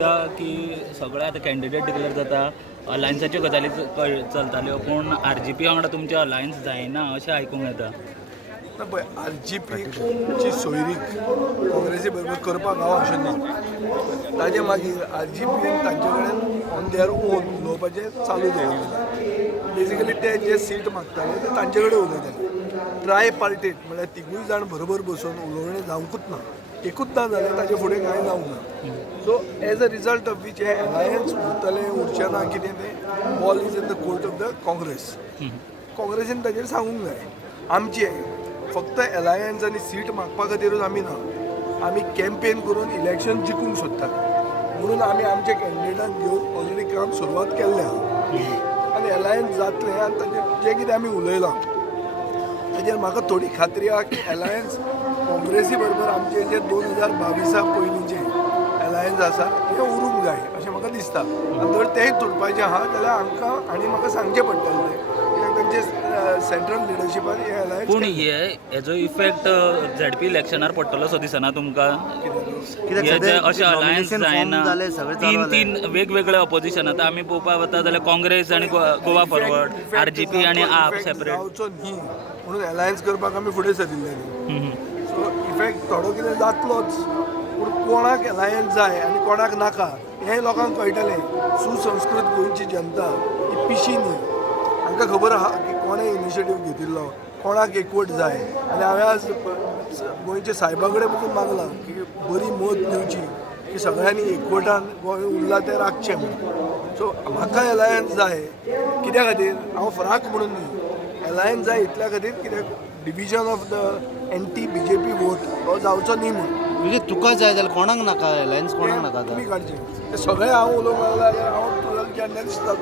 की सगळे आता कॅन्डिडेट डिक्लेअर जाता अलायन्साच्यो गजाली चलताल्यो पूण RGP वांगडा तुमचे अलायन्स जायना अशें आयकूंक येता. ना पळय RGPची सोयरीक काँग्रेसी बरोबर करपाक हांव अशें ना. ताजे मागीर RGPन तांचे कडेन ऑन देअर ओन उलोवपाचें चालू दवरलें. बेजिकली ते जे सीट मागताले ते तांचे कडेन उलयताले. ट्राय पार्टीट म्हळ्यार तिगूय जाण बरोबर बसून उलोवणें जावंकूच ना. एकूच ना जाल्यार ताजे फुडें कांय जावंक ना. So as a result of which हे अलायन्स उरतलें उरचें ना कितें तें ball is in the court of the Congress. काँग्रेसीन ताजेर सांगूंक जाय आमचें फक्त अलायन्स आनी सीट मागपा खातीरूच आमी ना, आमी कॅम्पेन करून इलेक्शन जिखूंक सोदतात. म्हणून आमी आमचे कॅन्डिडेटाक घेवन ऑलरेडी काम सुरवात केल्लें आहा आनी अलायन्स जातलें आनी ताजेर जें कितें आमी उलयलां ताजेर म्हाका थोडी खात्री आहा की अलायन्स काँग्रेसी बरोबर आमचे जे 2022 पयलींचें अलायन्स आसा तें उरूंक जाय अशें म्हाका दिसता. आनी जर तेंय तुटपाचें आहा जाल्यार आमकां आनी म्हाका सांगचें पडटलें तें कित्याक तांचे सेंट्रल लिडरशिपान हे अलायन्स पूण हेजो इफेक्ट ZP इलेक्शनार पडटलो सो दिसना तुमकां? अशें अलायन्स जायना तीन वेगवेगळे ऑपोजिशन आतां आमी पळोवपाक वता जाल्यार काँग्रेस आनी गोवा फॉरवर्ड RGP आनी आप सेपरेट जावचो न्ही म्हणून अलायन्स करपाक आमी फुडें सरिल्ले न्ही. सो इफेक्ट थोडो कितें जातलोच पूण कोणाक अलायन्स जाय आनी कोणाक नाका हें लोकांक कळटलें. सुसंस्कृत गोंयची जनता ही पिशी न्ही. तांकां खबर आहा की कोणें इनिशिएटीव घेतिल्लो कोणाक एकवट जाय आनी हांवें आज गोंयच्या सायबा कडेन वचून मागलां की बरी मत दिवची की सगळ्यांनी एकवटान गोंय उरलां तें राखचें म्हणून. सो म्हाका अलायन्स जाय कित्या खातीर हांव फराक म्हणून न्ही, अलायन्स जाय इतल्या खातीर कित्याक division of the anti BJP vote हो जावचो न्ही म्हणून. म्हणजे तुका जाय जाल्यार कोणाक नाका अलायन्स कोणाक नाका तुमी काडचें ते सगळें हांव उलोवंक लागला हांव केन्ना दिसता